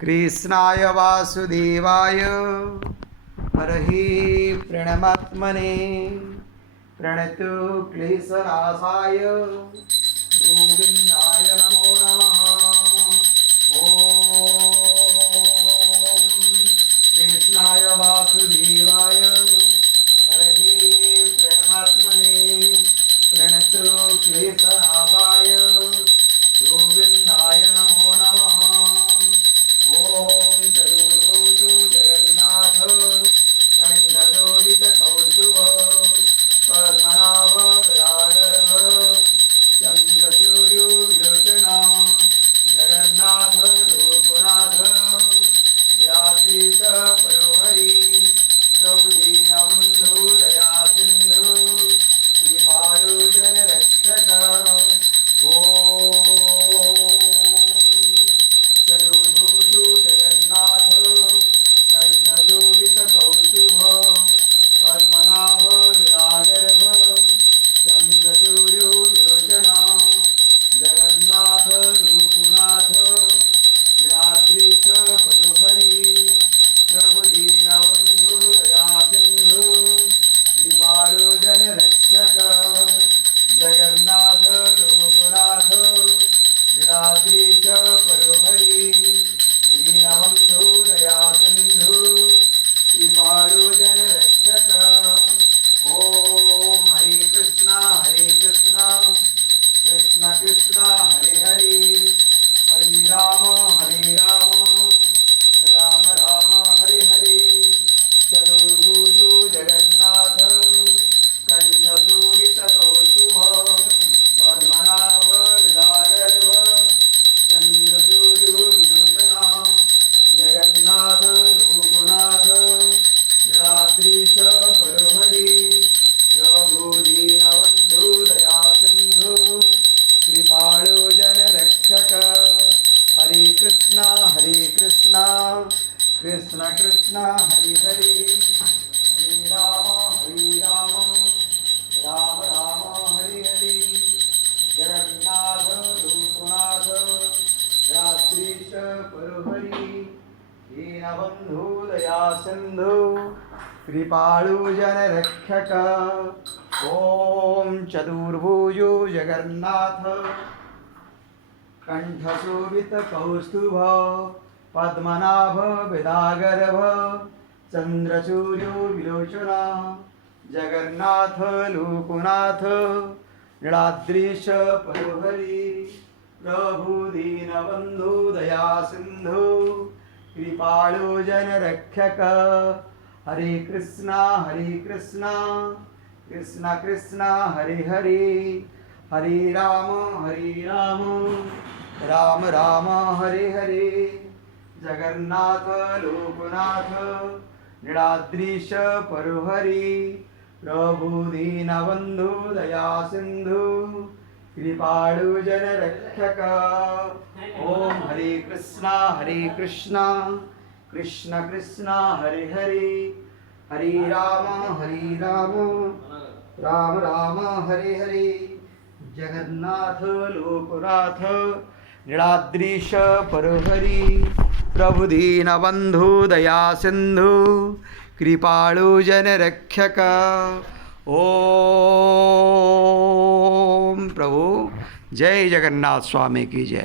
कृष्णाय वासुदेवाय हरहि प्रणमात्मने प्रणतो क्लेशनाशाय गोविन्दाय नमो नमः। ॐ कृष्णाय वासुदेवाय हरहि प्रणमात्मने प्रणतो क्लेशनाशाय गोविन्दाय नमो नमः। ओम चतुर्भुजो जगन्नाथ कंठशोभितकौस्तुभ पद्मनाभ विरागर्भ चन्द्रसूर्यो विलोचना जगन्नाथ लोकनाथ व्यात्रीश परोहरि प्रभुदीनबन्धु दया सिन्धु श्रीपालो जनरक्षक। चतुर्भुजो जगन्नाथ कंठशोभितकौस्तुभ पद्मनाभ विरागर्भ चन्द्रसूर्यो विलोचना जगन्नाथ रूपनाथ व्याद्रीश परोहरि प्रभुदीनबन्धु दया सिन्धु श्रीपालो जनरक्षक। जगन्नाथ रूपनाथ विराद्रीश परोहरि दीनबन्धु दया सिन्धु श्रीपालो जनरक्षक। ओम हरे कृष्णा कृष्ण कृष्ण हरे हरे हरे राम राम राम हरे हरे। चतुर्भुजो जगन्नाथ कंठशोभितकौस्तुभ पद्मनाभ विरागर्भ चन्द्रसूर्यो विलोचना जगन्नाथ लोकनाथ व्यात्रीश परोहरि प्रभुदीनबन्धु दया सिन्धु कृपालो जनरक्षक। हरे कृष्णा कृष्ण कृष्ण हरे हरे हरे राम राम राम हरे हरे। जगन्नाथ रूपनाथ व्यात्रीश परोहरि दीनबन्धु दया सिन्धु कृपालु जनरक्षक। ओम चतुर्भुजो जगन्नाथ कंठशोभितकौस्तुभ पद्मनाभ विरागर्भ चन्द्रसूर्यो विलोचना जगन्नाथ लोकनाथ नीलाद्रीश परोहरि प्रभुदीनबन्धु दया सिन्धु कृपालो जनरक्षक। हरे कृष्णा कृष्ण कृष्ण हरे हरे हरे राम राम राम हरे हरे। जगन्नाथ लोकनाथ नीलाद्रीश परोहरि प्रभुदीनबन्धु दया सिन्धु कृपालु जनरक्षक। ओम हरे कृष्णा कृष्ण कृष्ण हरे हरे हरे राम राम राम हरे हरे। जगन्नाथ लोकनाथ नीलाद्रीश परोहरि प्रभुदीनबन्धु दया सिन्धु कृपालु जनरक्षक। ओम प्रभु जय जगन्नाथ स्वामी की जय।